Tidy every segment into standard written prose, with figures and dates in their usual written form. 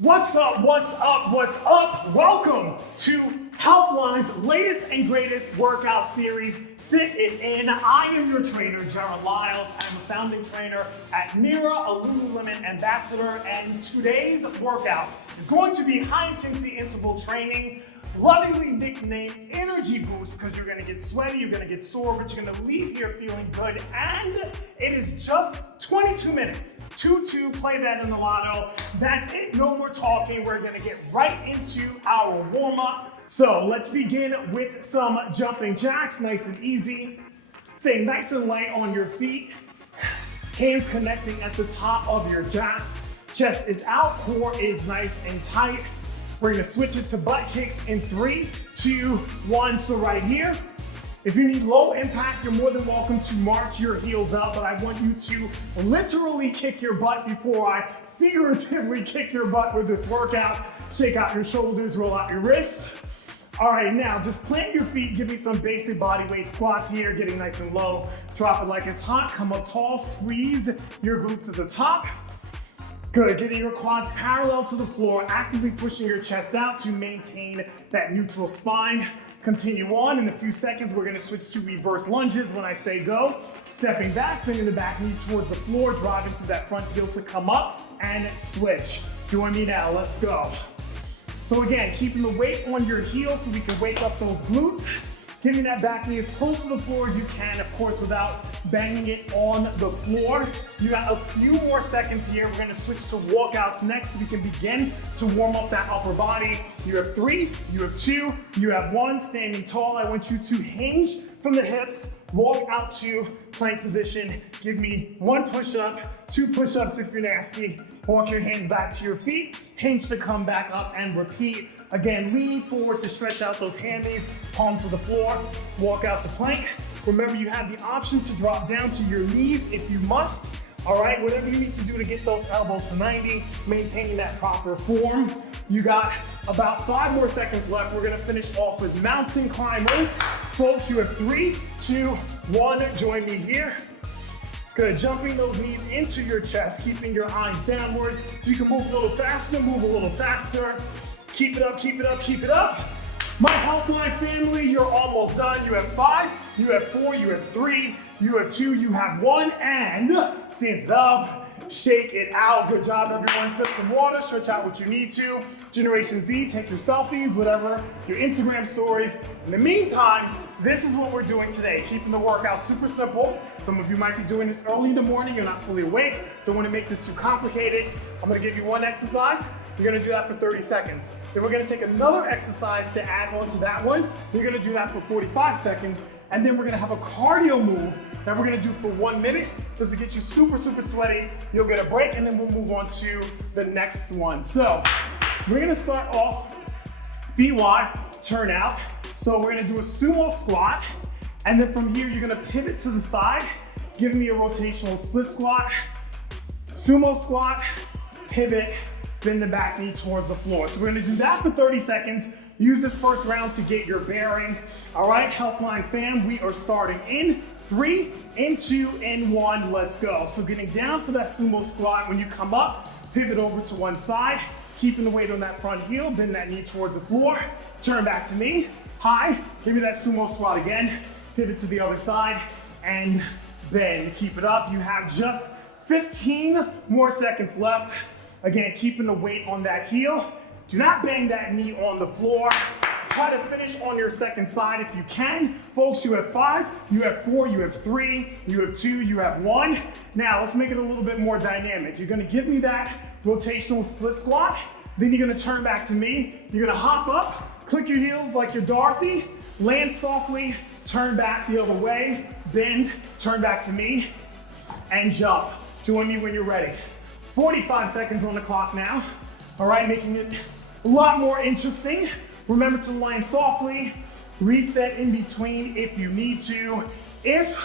What's up, what's up, what's up? Welcome to Healthline's latest and greatest workout series, Fit It In. I am your trainer, Gerren Liles. I'm a founding trainer at Mira, a Lululemon ambassador, and today's workout is going to be high-intensity interval training, lovingly nicknamed Energy Boost, because you're gonna get sweaty, you're gonna get sore, but you're gonna leave here feeling good, and it is just 22 minutes. 2-2, play that in the lotto. That's it, no more talking. We're gonna get right into our warm-up. So let's begin with some jumping jacks, nice and easy. Stay nice and light on your feet. Hands connecting at the top of your jacks. Chest is out, core is nice and tight. We're gonna switch it to butt kicks in 3, 2, 1. So right here, if you need low impact, you're more than welcome to march your heels up, but I want you to literally kick your butt before I figuratively kick your butt with this workout. Shake out your shoulders, roll out your wrists. All right, now just plant your feet, give me some basic body weight squats here, getting nice and low. Drop it like it's hot, come up tall, squeeze your glutes at the top. Good, getting your quads parallel to the floor, actively pushing your chest out to maintain that neutral spine. Continue on. In a few seconds, we're gonna switch to reverse lunges when I say go. Stepping back, bending the back knee towards the floor, driving through that front heel to come up and switch. Join me now, let's go. So again, keeping the weight on your heels so we can wake up those glutes. Getting that back knee as close to the floor as you can, of course, without banging it on the floor. You got a few more seconds here. We're gonna switch to walkouts next so we can begin to warm up that upper body. You have 3, you have 2, you have 1. Standing tall, I want you to hinge from the hips, walk out to plank position. Give me 1 push-up, 2 push-ups if you're nasty. Walk your hands back to your feet, hinge to come back up and repeat. Again, leaning forward to stretch out those hammies, palms to the floor, walk out to plank. Remember, you have the option to drop down to your knees if you must. All right, whatever you need to do to get those elbows to 90, maintaining that proper form. You got about 5 more seconds left. We're gonna finish off with mountain climbers. Folks, you have 3, 2, 1, join me here. Good, jumping those knees into your chest, keeping your eyes downward. You can move a little faster, move a little faster. Keep it up, keep it up, keep it up. My Healthline family, you're almost done. You have 5, you have 4, you have 3, you have 2, you have 1, and stand it up, shake it out. Good job, everyone. Sip some water, stretch out what you need to. Generation Z, take your selfies, whatever, your Instagram stories. In the meantime, this is what we're doing today, keeping the workout super simple. Some of you might be doing this early in the morning, you're not fully awake, don't want to make this too complicated. I'm gonna give you 1 exercise. You're gonna do that for 30 seconds. Then we're gonna take another exercise to add on to that one. You're gonna do that for 45 seconds. And then we're gonna have a cardio move that we're gonna do for 1 minute just to get you super, super sweaty. You'll get a break and then we'll move on to the next one. So we're gonna start off feet wide, turn out. So we're gonna do a sumo squat. And then from here, you're gonna pivot to the side, give me a rotational split squat, sumo squat, pivot, bend the back knee towards the floor. So we're gonna do that for 30 seconds. Use this first round to get your bearing. All right, Healthline fam, we are starting in 3, in 2, in 1, let's go. So getting down for that sumo squat, when you come up, pivot over to one side, keeping the weight on that front heel, bend that knee towards the floor, turn back to me, high, give me that sumo squat again, pivot to the other side, and bend, keep it up. You have just 15 more seconds left. Again, keeping the weight on that heel. Do not bang that knee on the floor. Try to finish on your second side if you can. Folks, you have 5, you have 4, you have 3, you have 2, you have 1. Now, let's make it a little bit more dynamic. You're gonna give me that rotational split squat. Then you're gonna turn back to me. You're gonna hop up, click your heels like you're Dorothy, land softly, turn back the other way, bend, turn back to me, and jump. Join me when you're ready. 45 seconds on the clock now. All right, making it a lot more interesting. Remember to land softly, reset in between if you need to. If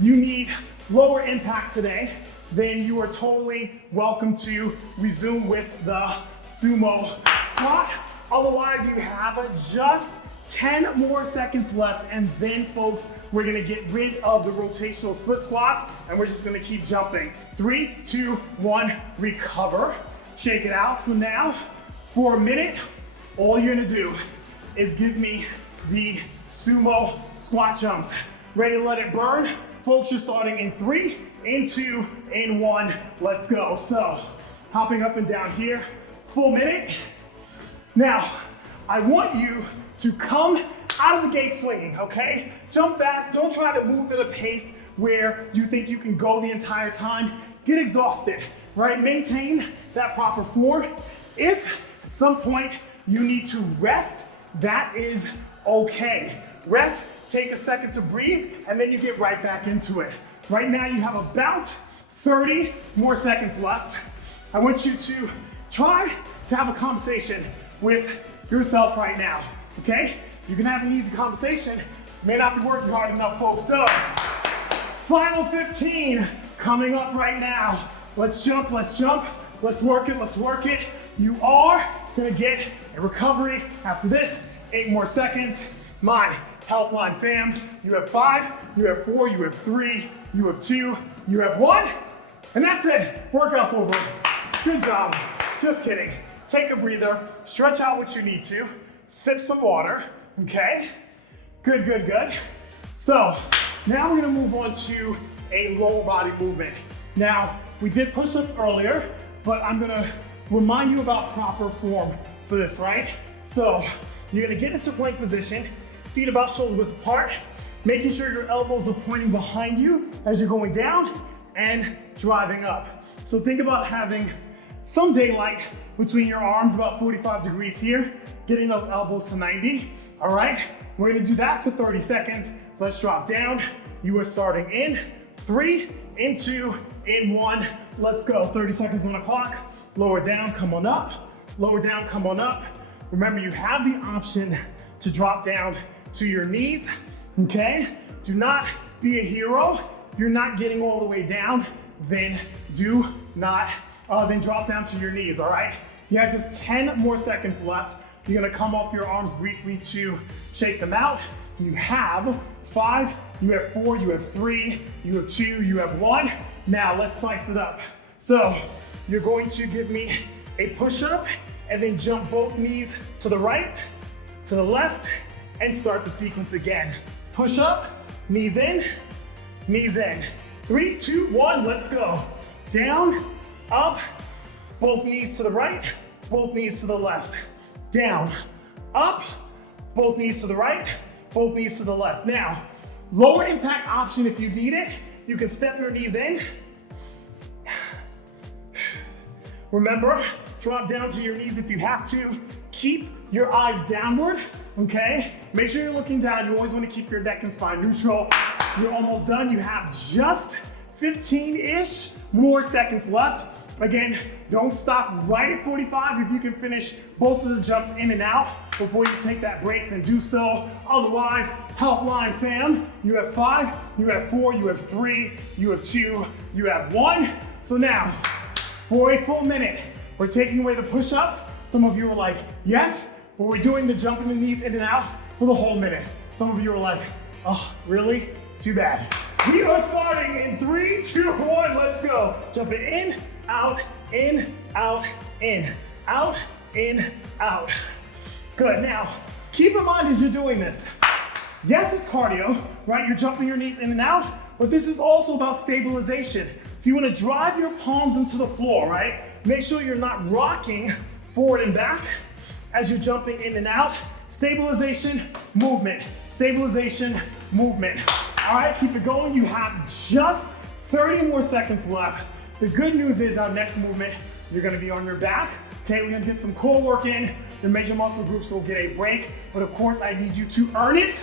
you need lower impact today, then you are totally welcome to resume with the sumo squat. Otherwise, you have just 10 more seconds left, and then folks, we're gonna get rid of the rotational split squats, and we're just gonna keep jumping. 3, 2, 1, recover. shake it out. So now, for a minute, all you're gonna do is give me the sumo squat jumps. Ready to let it burn? Folks, you're starting in 3, in 2, in 1, let's go. So, hopping up and down here, full minute. Now, I want you to come out of the gate swinging, okay? Jump fast, don't try to move at a pace where you think you can go the entire time. Get exhausted, right? Maintain that proper form. If at some point you need to rest, that is okay. Rest, take a second to breathe, and then you get right back into it. Right now you have about 30 more seconds left. I want you to try to have a conversation with yourself right now, okay? You can have an easy conversation. May not be working hard enough, folks. So, final 15 coming up right now. Let's jump, let's jump. Let's work it, let's work it. You are gonna get a recovery after this. 8 more seconds. My Healthline fam, you have 5, you have 4, you have 3, you have 2, you have 1, and that's it. Workout's over. Good job. Just kidding. Take a breather, stretch out what you need to, sip some water, okay? Good, good, good. So now we're gonna move on to a lower body movement. Now, we did push-ups earlier, but I'm gonna remind you about proper form for this, right? So you're gonna get into plank position, feet about shoulder width apart, making sure your elbows are pointing behind you as you're going down and driving up. So think about having some daylight between your arms, about 45 degrees here, getting those elbows to 90, all right? We're gonna do that for 30 seconds. Let's drop down. You are starting in 3, in 2, in 1. Let's go, 30 seconds on the clock. Lower down, come on up. Lower down, come on up. Remember, you have the option to drop down to your knees, okay? Do not be a hero. If you're not getting all the way down, then then drop down to your knees, all right? You have just 10 more seconds left. You're gonna come off your arms briefly to shake them out. You have 5, you have 4, you have 3, you have 2, you have 1. Now let's spice it up. So you're going to give me a push-up and then jump both knees to the right, to the left, and start the sequence again. Push up, knees in, knees in. 3, 2, 1, let's go. Down, up, both knees to the right, both knees to the left. Down, up, both knees to the right, both knees to the left. Now, lower impact option if you need it. You can step your knees in. Remember, drop down to your knees if you have to. Keep your eyes downward, okay? Make sure you're looking down. You always want to keep your neck and spine neutral. You're almost done. You have just 15-ish more seconds left. Again, don't stop right at 45. If you can finish both of the jumps in and out before you take that break, then do so. Otherwise, Healthline fam, you have 5, you have 4, you have 3, you have 2, you have 1. So now, for a full minute, we're taking away the push-ups. Some of you are like, yes, but we're doing the jumping the knees in and out for the whole minute. Some of you are like, oh, really? Too bad. We are starting in 3, 2, 1, let's go. Jumping in, out, in, out, in, out, in, out. Good, now, keep in mind as you're doing this, yes, it's cardio, right? You're jumping your knees in and out, but this is also about stabilization. So you wanna drive your palms into the floor, right? Make sure you're not rocking forward and back as you're jumping in and out. Stabilization, movement. Stabilization, movement. All right, keep it going. You have just 30 more seconds left. The good news is our next movement, you're gonna be on your back. Okay, we're gonna get some core work in. Your major muscle groups will get a break, but of course I need you to earn it.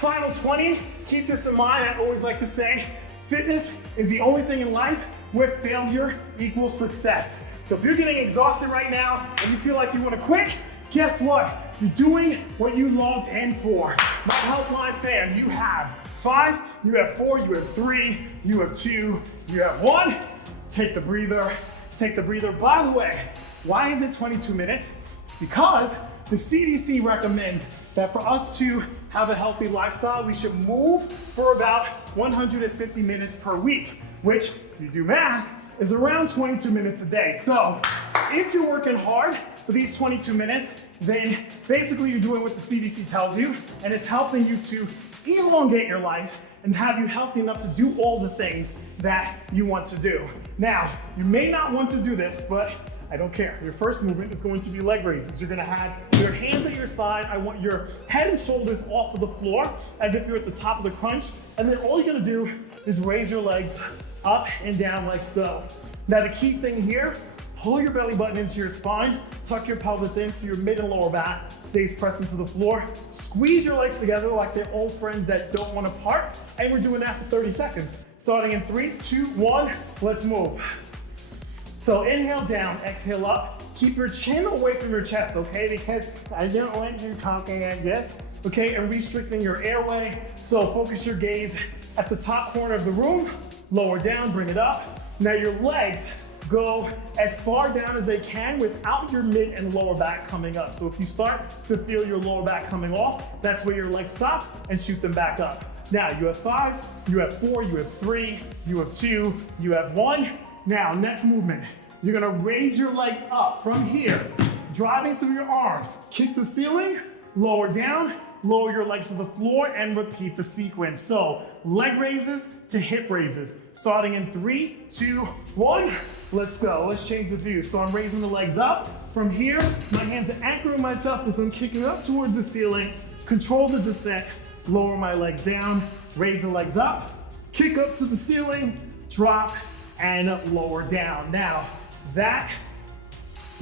Final 20, keep this in mind. I always like to say, fitness is the only thing in life where failure equals success. So if you're getting exhausted right now and you feel like you wanna quit, guess what? You're doing what you logged in for. My Healthline fam, you have 5, you have 4, you have 3, you have 2, you have 1. Take the breather, take the breather. By the way, why is it 22 minutes? Because the CDC recommends that for us to have a healthy lifestyle, we should move for about 150 minutes per week, which, if you do math, is around 22 minutes a day. So if you're working hard for these 22 minutes, then basically you're doing what the CDC tells you, and it's helping you to elongate your life and have you healthy enough to do all the things that you want to do. Now, you may not want to do this, but I don't care. Your first movement is going to be leg raises. You're gonna have your hands at your side. I want your head and shoulders off of the floor as if you're at the top of the crunch. And then all you're gonna do is raise your legs up and down like so. Now the key thing here, pull your belly button into your spine, tuck your pelvis in so your mid and lower back stays pressed into the floor. Squeeze your legs together like they're old friends that don't want to part. And we're doing that for 30 seconds. Starting in 3, 2, 1, let's move. So inhale down, exhale up. Keep your chin away from your chest, okay? Because I don't want you talking like this. Okay, and restricting your airway. So focus your gaze at the top corner of the room, lower down, bring it up. Now your legs go as far down as they can without your mid and lower back coming up. So if you start to feel your lower back coming off, that's where your legs stop and shoot them back up. Now you have 5, you have 4, you have 3, you have 2, you have 1. Now, next movement, you're gonna raise your legs up from here, driving through your arms. Kick the ceiling, lower down, lower your legs to the floor, and repeat the sequence. So, leg raises to hip raises. Starting in 3, 2, 1, let's go. Let's change the view. So I'm raising the legs up. From here, my hands are anchoring myself as I'm kicking up towards the ceiling. Control the descent, lower my legs down, raise the legs up, kick up to the ceiling, drop, and lower down. Now, that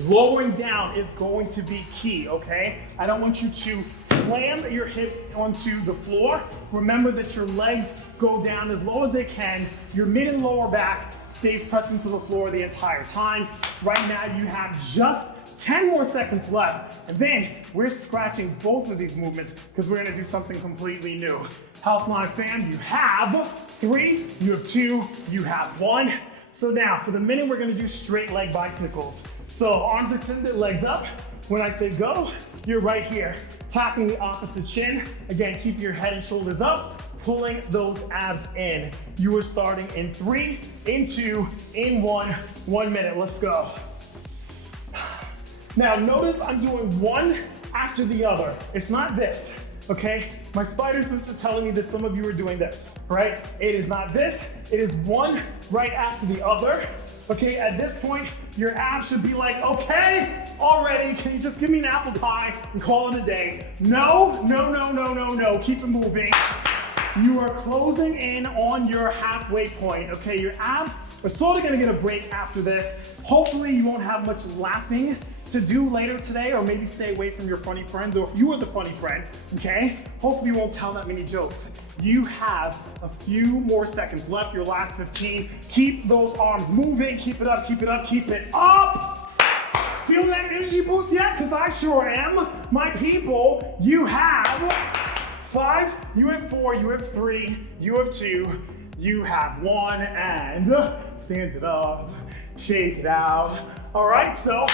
lowering down is going to be key, okay? I don't want you to slam your hips onto the floor. Remember that your legs go down as low as they can. Your mid and lower back stays pressed into the floor the entire time. Right now, you have just 10 more seconds left. And then we're scratching both of these movements because we're gonna do something completely new. Healthline fam, you have 3, you have 2, you have 1. So now, for the minute, we're gonna do straight leg bicycles. So arms extended, legs up. When I say go, you're right here, tapping the opposite shin. Again, keep your head and shoulders up, pulling those abs in. You are starting in 3, in 2, in 1, 1 minute, let's go. Now notice I'm doing one after the other. It's not this, okay? My spider sense is telling me that some of you are doing this, right? It is not this, it is one right after the other. Okay, at this point, your abs should be like, okay, already, can you just give me an apple pie and call it a day? No, no, no, no, no, no, keep it moving. You are closing in on your halfway point, okay? Your abs are sort of gonna get a break after this. Hopefully you won't have much laughing to do later today, or maybe stay away from your funny friends, or if you are the funny friend, okay? Hopefully you won't tell that many jokes. You have a few more seconds left, your last 15. Keep those arms moving, keep it up, keep it up, keep it up. Feeling that energy boost yet? Because I sure am. My people, you have 5, you have 4, you have 3, you have 2, you have 1, and stand it up, shake it out. All right, so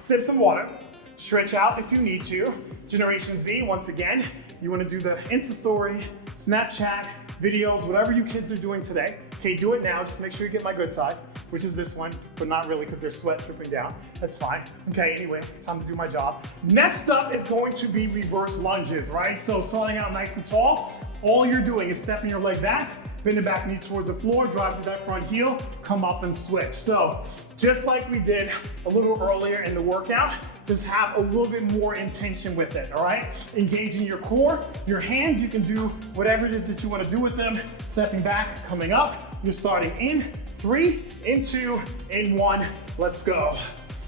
sip some water, stretch out if you need to. Generation Z, once again, you wanna do the Insta story, Snapchat, videos, whatever you kids are doing today. Okay, do it now, just make sure you get my good side, which is this one, but not really because there's sweat dripping down. That's fine. Okay, anyway, time to do my job. Next up is going to be reverse lunges, right? So starting out nice and tall, all you're doing is stepping your leg back, bend the back knee towards the floor, drive to that front heel, come up and switch. So just like we did a little earlier in the workout, just have a little bit more intention with it, all right? Engaging your core, your hands, you can do whatever it is that you want to do with them. Stepping back, coming up, you're starting in 3, in 2, in 1, let's go.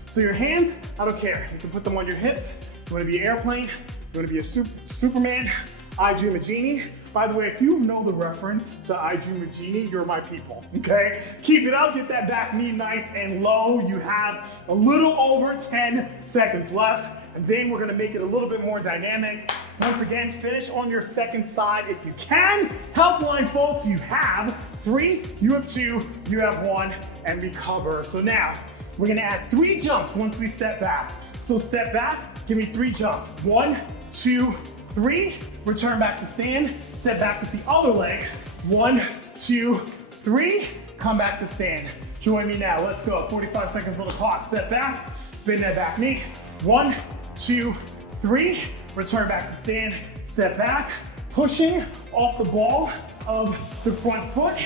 So your hands, I don't care. You can put them on your hips. You want to be an airplane, you want to be a Superman, I Dream a Genie. By the way, if you know the reference to I Dream a Genie, you're my people, okay? Keep it up, get that back knee nice and low. You have a little over 10 seconds left, and then we're gonna make it a little bit more dynamic. Once again, finish on your second side if you can. Healthline folks, you have 3, you have 2, you have 1, and recover. So now, we're gonna add 3 jumps once we step back. So step back, give me 3 jumps. 1, 2, 3, return back to stand, step back with the other leg. 1, 2, 3, come back to stand. Join me now. Let's go. 45 seconds on the clock. Step back, bend that back knee. 1, 2, 3. Return back to stand. Step back, pushing off the ball of the front foot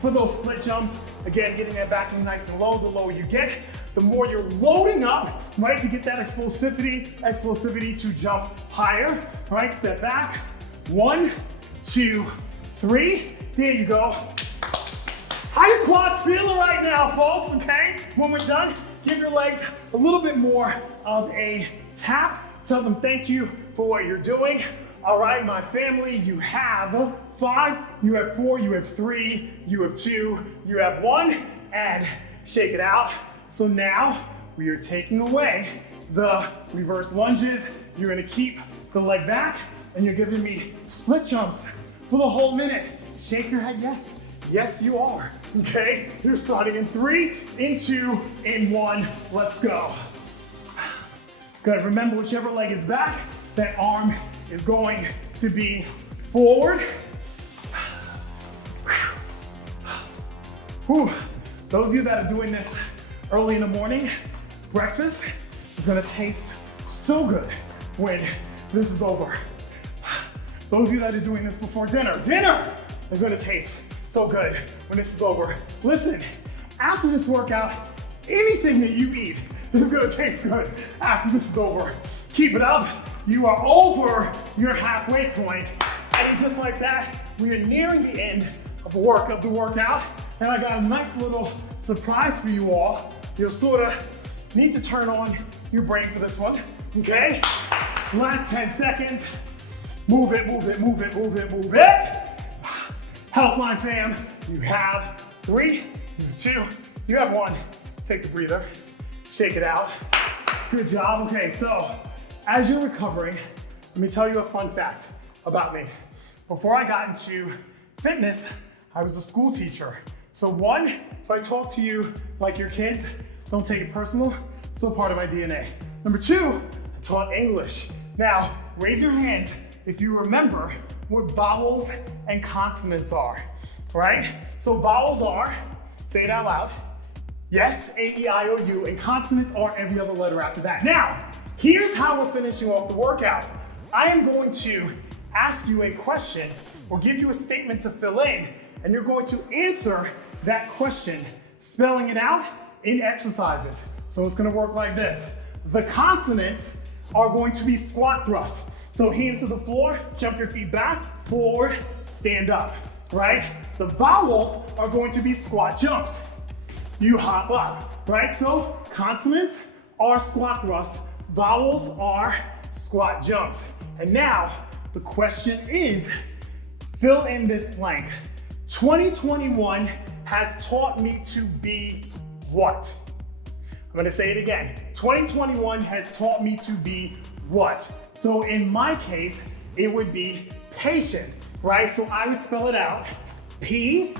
for those split jumps. Again, getting that back knee nice and low. The lower you get, the more you're loading up, right, to get that explosivity to jump higher. All right, step back. 1, 2, 3. There you go. How your quads feeling right now, folks? Okay, when we're done, give your legs a little bit more of a tap. Tell them thank you for what you're doing. All right, my family, you have 5, you have 4, you have 3, you have 2, you have 1, and shake it out. So now we are taking away the reverse lunges. You're gonna keep the leg back, and you're giving me split jumps for the whole minute. Shake your head, yes. Yes, you are, okay? You're starting in 3, in 2, in 1, let's go. Good, remember whichever leg is back, that arm is going to be forward. Whew. Those of you that are doing this early in the morning, breakfast is gonna taste so good when this is over. Those of you that are doing this before dinner, dinner is gonna taste so good when this is over. Listen, after this workout, anything that you eat is gonna taste good after this is over. Keep it up. You are over your halfway point. And just like that, we are nearing the end of the workout. And I got a nice little surprise for you all. You'll sort of need to turn on your brain for this one, okay? Last 10 seconds. Move it, move it, move it, move it, move it. Healthline fam, you have 3, you have 2, you have 1. Take a breather, shake it out. Good job. Okay, so as you're recovering, let me tell you a fun fact about me. Before I got into fitness, I was a school teacher. So 1, if I talk to you like your kids, don't take it personal, still part of my DNA. Number 2, I taught English. Now, raise your hand if you remember what vowels and consonants are, right? So vowels are, say it out loud, yes, A, E, I, O, U, and consonants are every other letter after that. Now, here's how we're finishing off the workout. I am going to ask you a question or give you a statement to fill in, and you're going to answer that question, spelling it out in exercises. So it's gonna work like this. The consonants are going to be squat thrusts. So hands to the floor, jump your feet back, forward, stand up, right? The vowels are going to be squat jumps. You hop up, right? So consonants are squat thrusts, vowels are squat jumps. And now the question is, fill in this blank. 2021 has taught me to be what? I'm gonna say it again. 2021 has taught me to be what? So in my case, it would be patient, right? So I would spell it out. P-A-T-I-E.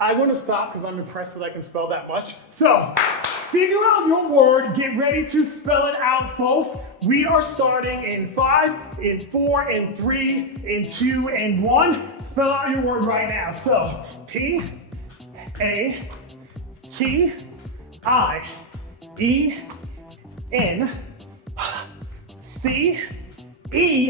I want to stop because I'm impressed that I can spell that much. So figure out your word, get ready to spell it out, folks. We are starting in 5, in 4, in 3, in 2, and 1. Spell out your word right now. So P-A-T-I-E-N-C-E,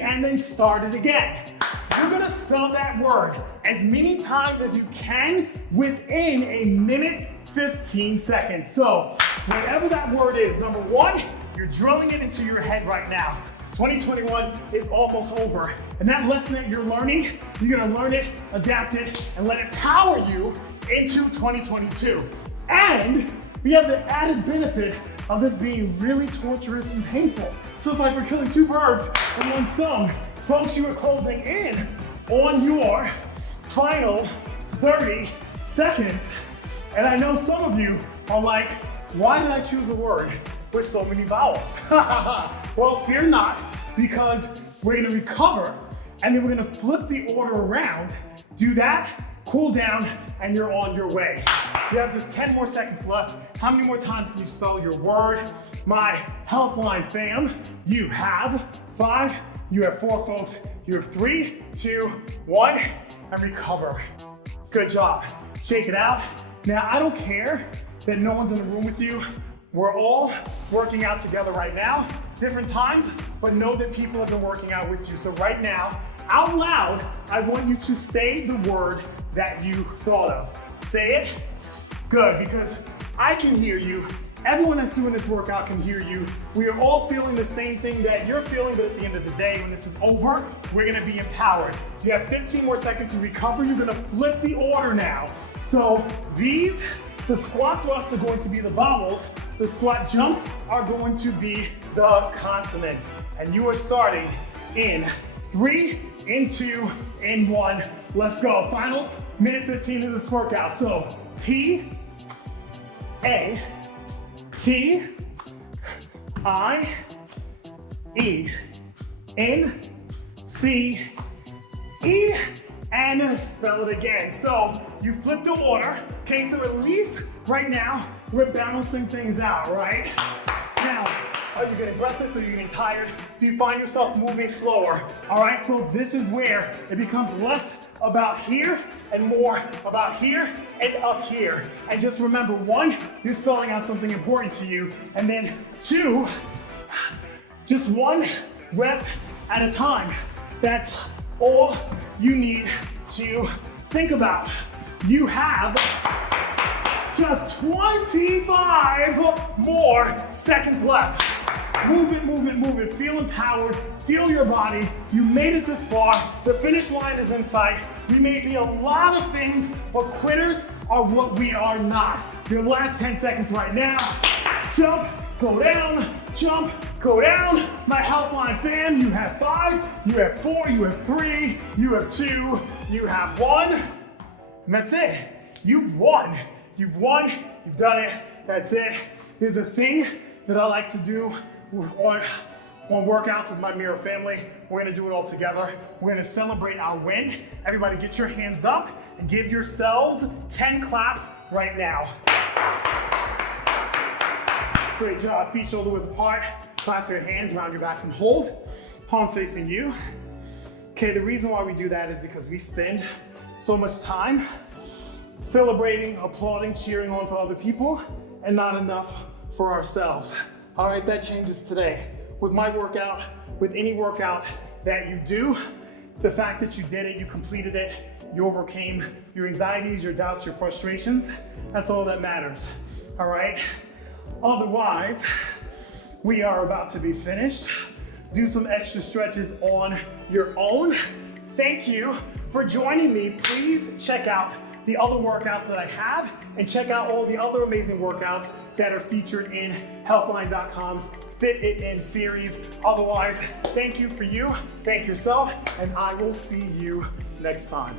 and then start it again. You're gonna spell that word as many times as you can within a minute, 15 seconds. So whatever that word is, number 1, you're drilling it into your head right now. 2021 is almost over. And that lesson that you're learning, you're gonna learn it, adapt it, and let it power you into 2022. And we have the added benefit of this being really torturous and painful. So it's like we're killing 2 birds in 1 stone. Folks, you are closing in on your final 30 seconds. And I know some of you are like, why did I choose a word with so many vowels? Well, fear not, because we're gonna recover and then we're gonna flip the order around, do that, cool down, and you're on your way. You have just 10 more seconds left. How many more times can you spell your word? My Healthline fam, you have 5, you have 4, folks. You have 3, 2, 1, and recover. Good job. Shake it out. Now, I don't care that no one's in the room with you. We're all working out together right now, different times, but know that people have been working out with you. So right now, out loud, I want you to say the word that you thought of. Say it. Good, because I can hear you. Everyone that's doing this workout can hear you. We are all feeling the same thing that you're feeling, but at the end of the day, when this is over, we're gonna be empowered. You have 15 more seconds to recover. You're gonna flip the order now. So the squat thrusts are going to be the vowels. The squat jumps are going to be the consonants. And you are starting in 3, in 2, in 1. Let's go. Final minute 15 of this workout. So P, A, T, I, E, N, C, E, and spell it again. So you flip the order. Okay, so at least right now, we're balancing things out, right? Now, are you getting breathless? Are you getting tired? Do you find yourself moving slower? All right, folks, this is where it becomes less about here and more about here and up here. And just remember, 1, you're spelling out something important to you. And then 2, just 1 rep at a time. That's all you need to think about. You have just 25 more seconds left. Move it, move it, move it. Feel empowered, feel your body. You made it this far. The finish line is in sight. We may be a lot of things, but quitters are what we are not. Your last 10 seconds right now. Jump, go down, jump, go down. My Healthline fam, you have 5, you have 4, you have 3, you have 2, you have 1. And that's it. You've won. You've won, you've done it, that's it. There's a thing that I like to do on workouts with my Mirror family. We're gonna do it all together. We're gonna celebrate our win. Everybody get your hands up and give yourselves 10 claps right now. Great job, feet shoulder width apart. Clasp your hands around your backs and hold. Palms facing you. Okay, the reason why we do that is because we spend so much time celebrating, applauding, cheering on for other people, and not enough for ourselves. All right, that changes today. With my workout, with any workout that you do, the fact that you did it, you completed it, you overcame your anxieties, your doubts, your frustrations, that's all that matters, all right? Otherwise, we are about to be finished. Do some extra stretches on your own. Thank you for joining me. Please check out the other workouts that I have and check out all the other amazing workouts that are featured in Healthline.com's Fit It In series. Otherwise, thank you for you, thank yourself, and I will see you next time.